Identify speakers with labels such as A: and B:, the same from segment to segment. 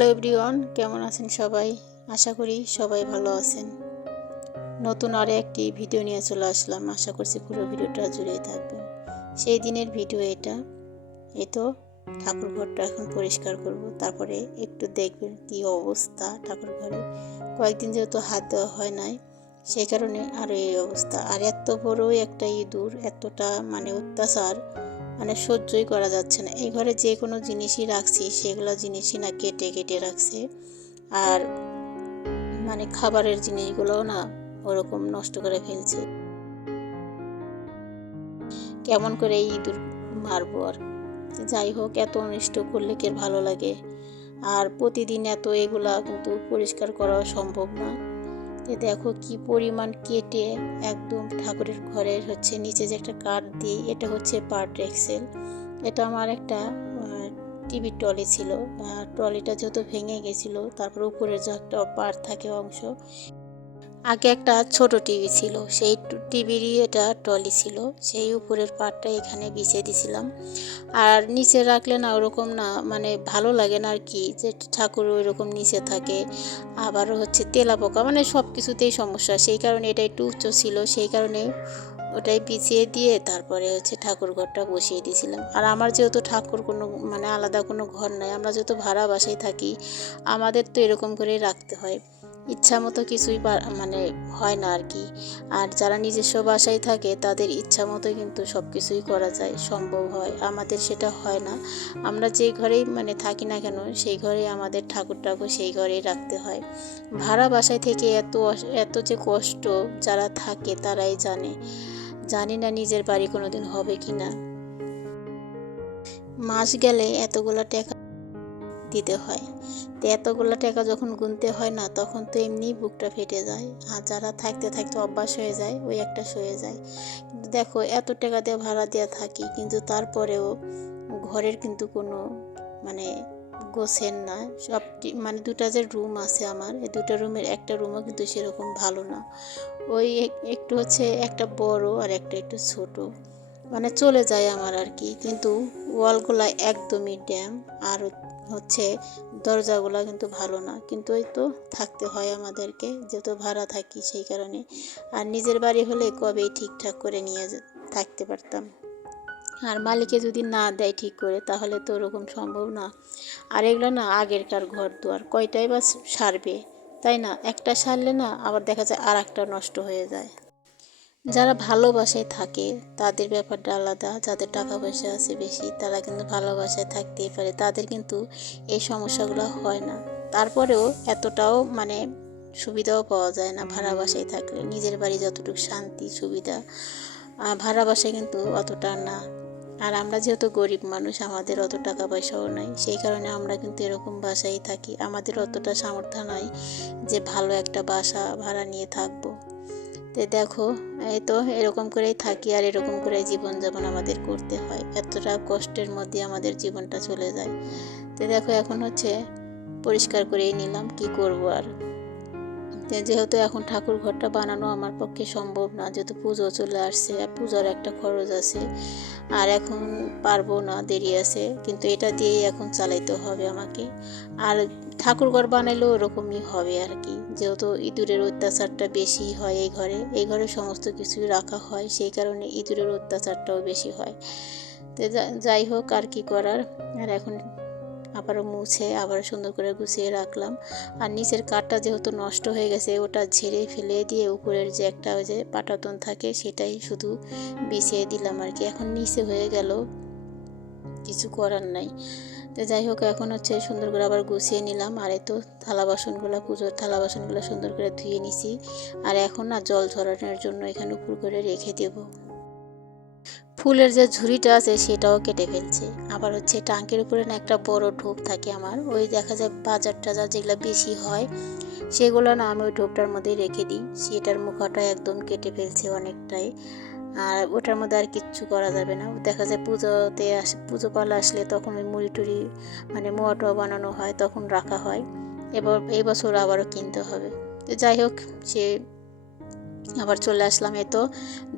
A: Hello everyone, কেমন আছেন সবাই? আশা করি সবাই ভালো আছেন। নতুন আরও একটি ভিডিও নিয়ে চলে আসলাম। আশা করছি পুরো ভিডিওটা জুড়েই থাকবেন সেই দিনের ভিডিও এটা। এই তো ঠাকুর ঘরটা এখন পরিষ্কার করব। তারপরে একটু দেখবেন কি অবস্থা ঠাকুর ঘরে কয়েকদিন যেহেতু হাত দেওয়া হয় নাই, সেই কারণে আরও এই অবস্থা। আর এত বড়ই একটা ইঁদুর, এতটা মানে অত্যাচার। মানে সহ্যই করা যাচ্ছে না। এই ঘরে যে কোনো জিনিসই রাখছি, সেগুলো জিনিসই না কেটে কেটে রাখছে। আর মানে খাবারের জিনিসগুলোও না ওরকম নষ্ট করে ফেলছে। কেমন করে এই ইঁদুর মারবো আর? যাই হোক, এত অনিষ্ট করলে কে ভালো লাগে? আর প্রতিদিন এত এগুলা কিন্তু পরিষ্কার করা সম্ভব না। তো দেখো কি পরিমাণ কেটে একদম ঠাকুরের ঘরের হচ্ছে নিচে যে একটা কাঠ দিয়ে এটা হচ্ছে পার্ট এক্সেল। এটা আমার একটা টিভির ট্রলি ছিল। ট্রলিটা যেহেতু ভেঙে গেছিল, তারপর উপরের যে একটা পার্ট থাকে অংশ আগে একটা ছোট টিভি ছিল, সেই টিভিরই এটা ট্রলি ছিল। সেই উপরের পার্টটা এখানে বিছিয়ে দিছিলাম। আর নিচে রাখলে না ওরকম না মানে ভালো লাগে না আর কি, যে ঠাকুর ওই রকম নিচে থাকে। আবারও হচ্ছে তেলা পোকা মানে সব কিছুতেই সমস্যা। সেই কারণে এটা একটু উচ্চ ছিল, সেই কারণে ওটাই বিছিয়ে দিয়ে তারপরে হচ্ছে ঠাকুর ঘরটা বসিয়ে দিয়েছিলাম আর আমার যেহেতু ঠাকুর কোনো মানে আলাদা কোনো ঘর নাই, আমরা যেহেতু ভাড়া বাসায় থাকি, আমাদের তো এরকম করেই রাখতে হয়। ইচ্ছা মতো কিছুই মানে হয় না আর কি। আর যারা নিজস্ব বাসায় থাকে, তাদের ইচ্ছা মতো কিন্তু সব কিছুই করা যায়, সম্ভব হয়। আমাদের সেটা হয় না। আমরা যে ঘরেই মানে থাকি না কেন, সেই ঘরেই আমাদের ঠাকুর ঠাকুর সেই ঘরেই রাখতে হয়। ভাড়া বাসায় থেকে এত এত যে কষ্ট যারা থাকে, তারাই জানে। জানি না নিজের বাড়ি কোনোদিন হবে কি না মাস গেলে এতগুলো টাকা দিতে হয়। তো এতগুলো টাকা যখন গুনতে হয় না, তখন তো এমনি বুকটা ফেটে যায়। আর যারা থাকতে থাকতে অভ্যাস হয়ে যায়, ওই একটা সয়ে যায়। কিন্তু দেখো, এত টাকা দিয়ে ভাড়া দেওয়া থাকি, কিন্তু তারপরেও ঘরের কিন্তু কোনো মানে গোছেন না। সব মানে দুটা যে রুম আছে আমার, এই দুটো রুমের একটা রুমও কিন্তু সেরকম ভালো না। ওই একটু হচ্ছে একটা বড় আর একটা একটু ছোট। মানে চলে যায় আমার আর কি। কিন্তু ওয়ালগুলা একদমই ড্যাম। আর হচ্ছে দরজাগুলো কিন্তু ভালো না। কিন্তু ওই তো থাকতে হয় আমাদেরকে, যেহেতু ভাড়া থাকি সেই কারণে। আর নিজের বাড়ি হলে কবেই ঠিকঠাক করে নিয়ে থাকতে পারতাম। আর মালিকে যদি না দেয় ঠিক করে, তাহলে তো ওরকম সম্ভব না। আর এগুলো না আগেরকার ঘর দুয়ার কয়টাই বা সারবে, তাই না? একটা সারলে না আবার দেখা যায় আর একটা নষ্ট হয়ে যায়। যারা ভালোবাসায় থাকে, তাদের ব্যাপারটা আলাদা। যাদের টাকা পয়সা আছে বেশি, তারা কিন্তু ভালোবাসায় থাকতেই পারে। তাদের কিন্তু এই সমস্যাগুলো হয় না। তারপরেও এতটাও মানে সুবিধাও পাওয়া যায় না ভাড়া বাসায় থাকলে। নিজের বাড়ি যতটুকু শান্তি, সুবিধা ভাড়া বাসায় কিন্তু অতটা না। আর আমরা যেহেতু গরিব মানুষ, আমাদের অত টাকা পয়সাও নাই। সেই কারণে আমরা কিন্তু এরকম বাসায় থাকি। আমাদের অতটা সামর্থ্য নয় যে ভালো একটা বাসা ভাড়া নিয়ে থাকব। তো দেখো, এই তো এরকম করেই থাকি আর এরকম করে জীবনযাপন আমাদের করতে হয়। এতটা কষ্টের মধ্যে আমাদের জীবনটা চলে যায়। তো দেখো, এখন হচ্ছে পরিষ্কার করেই নিলাম কি করব আর। যেহেতু এখন ঠাকুর ঘরটা বানানো আমার পক্ষে সম্ভব না, যেহেতু পুজো চলে আসছে, আর পূজার একটা খরচ আছে, আর এখন পারব না, দেরি আছে, কিন্তু এটা দিয়েই এখন চালাইতে হবে আমাকে। আর ঠাকুর ঘর বানাইলেও ওরকমই হবে আর কি, যেহেতু ইঁদুরের অত্যাচারটা বেশি হয় এই ঘরে এই ঘরে সমস্ত কিছুই রাখা হয়, সেই কারণে ইঁদুরের অত্যাচারটাও বেশি হয়। তো যাই হোক আর কি করার, আর এখন আবারও মুছে আবার সুন্দর করে গুছিয়ে রাখলাম। আর নিচের কাঠটা যেহেতু নষ্ট হয়ে গেছে, ওটা ঝেড়ে ফেলে দিয়ে উপরের যে একটা ওই যে পাটাতন থাকে, সেটাই শুধু বিছিয়ে দিলাম আর কি। এখন নিচে হয়ে গেল, কিছু করার নাই। তো যাই হোক, এখন হচ্ছে সুন্দর করে আবার গুছিয়ে নিলাম। আর তো থালা বাসনগুলো, পুজোর থালা বাসনগুলো সুন্দর করে ধুয়ে নিছি। আর এখন না জল ঝরানোর জন্য এখানে উপর করে রেখে দেবো। ফুলের যে ঝুড়িটা আছে সেটাও কেটে ফেলছে। আবার হচ্ছে টাঙ্কের উপরে না একটা বড় ঢোপ থাকে আমার। ওই দেখা যায় বাজার টাজার যেগুলো বেশি হয়, সেগুলো না আমি ওই ঢোপটার মধ্যেই রেখে দিই। সেটার মুখাটা একদম কেটে ফেলছে অনেকটাই। আর ওটার মধ্যে আর কিচ্ছু করা যাবে না। দেখা যায় পুজোতে আস পুজো পালা আসলে তখন ওই মুড়ি টুড়ি মানে মোয়া টোয়া বানানো হয়, তখন রাখা হয়। এবার এই বছর আবারও কিনতে হবে। তো যাই হোক, সে আবার চলে আসলাম এ তো।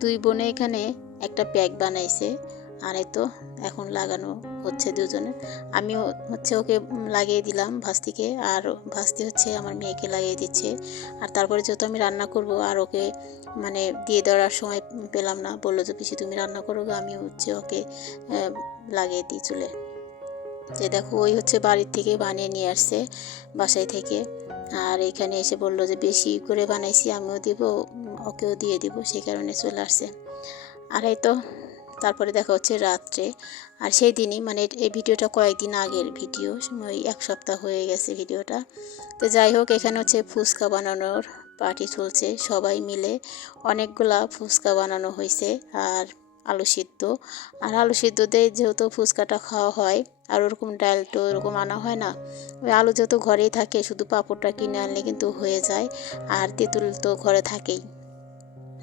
A: দুই বোনে এখানে একটা প্যাক বানাইছে। আর তো এখন লাগানো হচ্ছে দুজনে আমিও হচ্ছে ওকে লাগিয়ে দিলাম ভাস্তিকে। আর ভাস্তি হচ্ছে আমার মেয়েকে লাগিয়ে দিচ্ছে। আর তারপরে যেহেতু আমি রান্না করব, আর ওকে মানে দিয়ে দেওয়ার সময় পেলাম না, বলল যে, পিসি, তুমি রান্না করো আমি হচ্ছে ওকে লাগিয়ে দিই চুলে। যে দেখো, ওই হচ্ছে বাড়ির থেকে বানিয়ে নিয়ে আসছে বাসায় থেকে। আর এখানে এসে বলল যে, বেশি করে বানাইছি, আমিও দিব, ওকেও দিয়ে দিব। সেই কারণে চলে আসছে। আর এই তো। তারপরে দেখা হচ্ছে রাত্রে। আর সেই দিনই মানে এই ভিডিওটা কয়েকদিন আগের ভিডিও, ওই এক সপ্তাহ হয়ে গেছে ভিডিওটা। তো যাই হোক, এখানে হচ্ছে ফুচকা বানানোর পার্টি চলছে। সবাই মিলে অনেকগুলা ফুচকা বানানো হয়েছে আর আলু সিদ্ধ। আর আলু সিদ্ধ দিয়ে যেহেতু ফুচকাটা খাওয়া হয়, আর ওরকম ডাল তো ওরকম আনা হয় না, ওই আলু যেহেতু ঘরেই থাকে, শুধু পাঁপড়টা কিনে আনলে কিন্তু হয়ে যায়। আর তেঁতুল তো ঘরে থাকেই।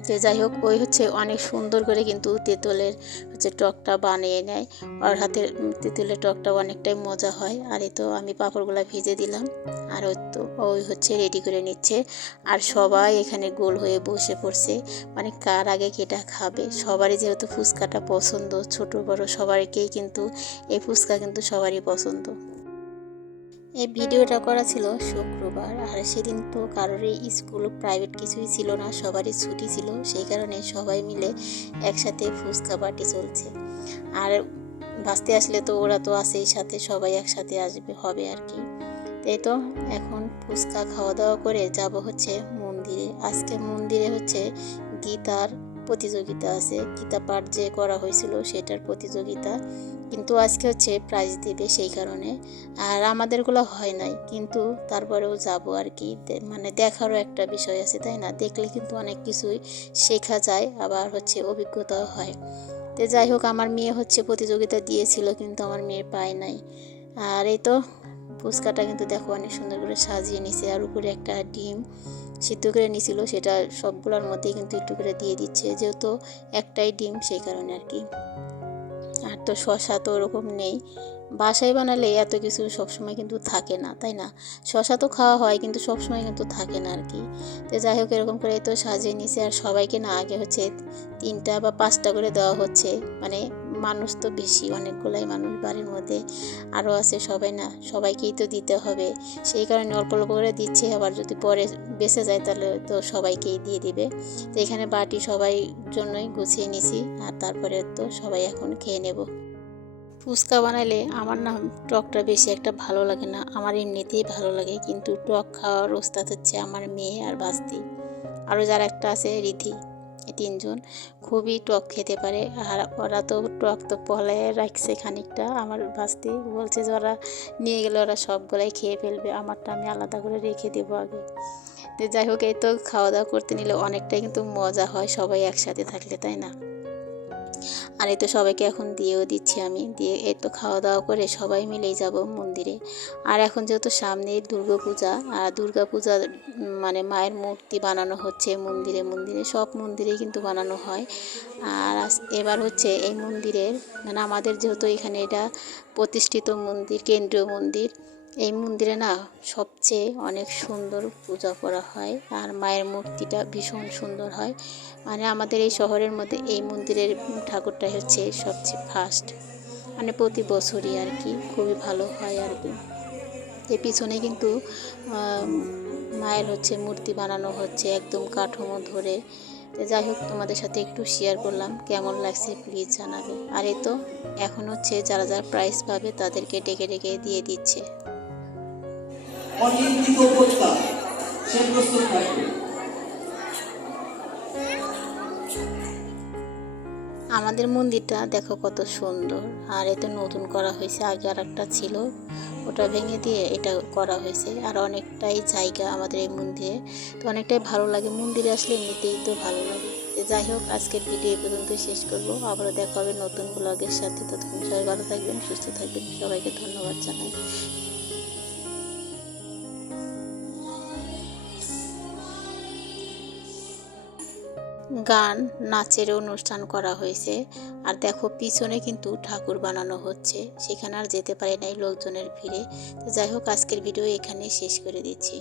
A: যে যাই হোক, ওই হচ্ছে অনেক সুন্দর করে কিন্তু তেঁতুলের হচ্ছে টকটা বানিয়ে নেয়। আর হাতের তেঁতুলের টকটা অনেকটাই মজা হয়। আর এই তো আমি পাঁপড়গুলো ভেজে দিলাম। আর ওই তো, ওই হচ্ছে রেডি করে নিচ্ছে। আর সবাই এখানে গোল হয়ে বসে পড়ছে। মানে কার আগে কেটা খাবে? সবারই যেহেতু ফুচকাটা পছন্দ, ছোট বড় সবাইকেই কিন্তু এই ফুচকা কিন্তু সবারই পছন্দ। এই ভিডিওটা করা ছিল শুক্রবার, আর সেদিন তো কারোরই স্কুল প্রাইভেট কিছুই ছিল না, সবারই ছুটি ছিল, সেই কারণে সবাই মিলে একসাথে ফুচকা পার্টি চলছে। আর বাঁচতে আসলে তো ওরা তো আছেই সাথে, সবাই একসাথে আসবে, হবে আর কি। তাই তো এখন ফুচকা খাওয়া দাওয়া করে যাব হচ্ছে মন্দিরে। আজকে মন্দিরে হচ্ছে গীতার প্রতিযোগিতা আছে। গীতা পাঠ যে করা হয়েছিল সেটার প্রতিযোগিতা। কিন্তু আজকে হচ্ছে প্রাইজ দেবে সেই কারণে। আর আমাদেরগুলো হয় নাই। কিন্তু তারপরেও যাব আর কি। মানে দেখারও একটা বিষয় আছে, তাই না? দেখলে কিন্তু অনেক কিছুই শেখা যায়, আবার হচ্ছে অভিজ্ঞতাও হয়। তো যাই হোক, আমার মেয়ে হচ্ছে প্রতিযোগিতা দিয়েছিল, কিন্তু আমার মেয়ে পায় নাই। আর এই তো, ফুচকাটা কিন্তু দেখো অনেক সুন্দর করে সাজিয়ে নিছে। আর উপরে একটা ডিম। সিদ্ধ করে নিছিল, সেটা সবগুলোর মধ্যেই কিন্তু একটু করে দিয়ে দিচ্ছে, যেহেতু একটাই ডিম সেই কারণে আর কি। আর তো শশা তো ওরকম নেই। বাসায় বানালে এত কিছু সবসময় কিন্তু থাকে না, তাই না? শশা তো খাওয়া হয়, কিন্তু সবসময় কিন্তু থাকে না আর কি। তো যাই হোক, এরকম করে তো সাজিয়ে নিছে, আর সবাইকে না, আগে হচ্ছে তিনটা বা পাঁচটা করে দেওয়া হচ্ছে মানে মানুষ তো বেশি, অনেকগুলাই মানুষ বাড়ির মধ্যে আরও আছে সবাই না, সবাইকেই তো দিতে হবে। সেই কারণে অল্প অল্প করে দিচ্ছে, আবার যদি পরে বেঁচে যায় তাহলে তো সবাইকেই দিয়ে দিবে। তো এখানে বাটি সবাই জন্যই গুছিয়ে নিছি, আর তারপরে তো সবাই এখন খেয়ে নেব। ফুচকা বানাইলে আমার না টকটা বেশি একটা ভালো লাগে না, আমার এমনিতেই ভালো লাগে, কিন্তু টক খাওয়ার ওস্তাদ হচ্ছে আমার মেয়ে আর বাস্তি। আরও যার একটা আছে এই তিনজন খুবই টক খেতে পারে। আর ওরা তো টক তো পলায় রাখছে খানিকটা। আমার বাস্তি বলছে যে ওরা নিয়ে গেলে ওরা সবগুলাই খেয়ে ফেলবে। আমারটা আমি আলাদা করে রেখে দেবো আগে। যাই হোক, এই তো খাওয়া দাওয়া করতে নিলে অনেকটাই কিন্তু মজা হয় সবাই একসাথে থাকলে, তাই না? আর এই তো সবাইকে এখন দিয়েও দিচ্ছি আমি। দিয়ে এই তো খাওয়া দাওয়া করে সবাই মিলেই যাব মন্দিরে। আর এখন যেহেতু সামনে দুর্গা পূজা আর দুর্গা পূজা মানে মায়ের মূর্তি বানানো হচ্ছে মন্দিরে মন্দিরে সব মন্দিরেই কিন্তু বানানো হয়। আর এবার হচ্ছে এই মন্দিরের মানে আমাদের যেহেতু এখানে এটা প্রতিষ্ঠিত মন্দির, কেন্দ্রীয় মন্দির এই মন্দিরে না সবচেয়ে অনেক সুন্দর পূজা করা হয় আর মায়ের মূর্তিটা ভীষণ সুন্দর হয়। মানে আমাদের এই শহরের মধ্যে এই মন্দিরের ঠাকুরটাই হচ্ছে সবচেয়ে ফার্স্ট মানে প্রতি বছরই আর কি খুবই ভালো হয় আর কি। এর পিছনে কিন্তু মায়ের হচ্ছে মূর্তি বানানো হচ্ছে একদম কাঠামো ধরে। যাই হোক, তোমাদের সাথে একটু শেয়ার করলাম, কেমন লাগছে প্লিজ জানাবে। আর এই তো এখন হচ্ছে যারা যারা প্রাইজ পাবে তাদেরকে ডেকে ডেকে দিয়ে দিচ্ছে।
B: অনিয়ন্ত্রিত উপত্যকা সে প্রস্তুত থাকবে।
A: আমাদের মন্দিরটা দেখো কত সুন্দর। আর এতে নতুন করা হয়েছে, আগে আর একটা ছিল। ওটা ভেঙে দিয়ে এটা করা হয়েছে। আর অনেকটাই জায়গা আমাদের এই মন্দিরে। তো অনেকটাই ভালো লাগে। মন্দিরে আসলে এমনিতেই তো ভালো লাগে। যাই হোক, আজকের ভিডিও পর্যন্ত শেষ করব। আবারও দেখা হবে নতুন ব্লগের সাথে। ততক্ষণ সবাই ভালো থাকবেন, সুস্থ থাকবেন। সবাইকে ধন্যবাদ জানাই। গান নাচের অনুষ্ঠান করা হয়েছে। আর দেখো, পিছনে কিন্তু ঠাকুর বানানো হচ্ছে। সেখানে আর যেতে পারে নাই লোকজনের ভিড়ে। যাই হোক, আজকের ভিডিও এখানে শেষ করে দিচ্ছি।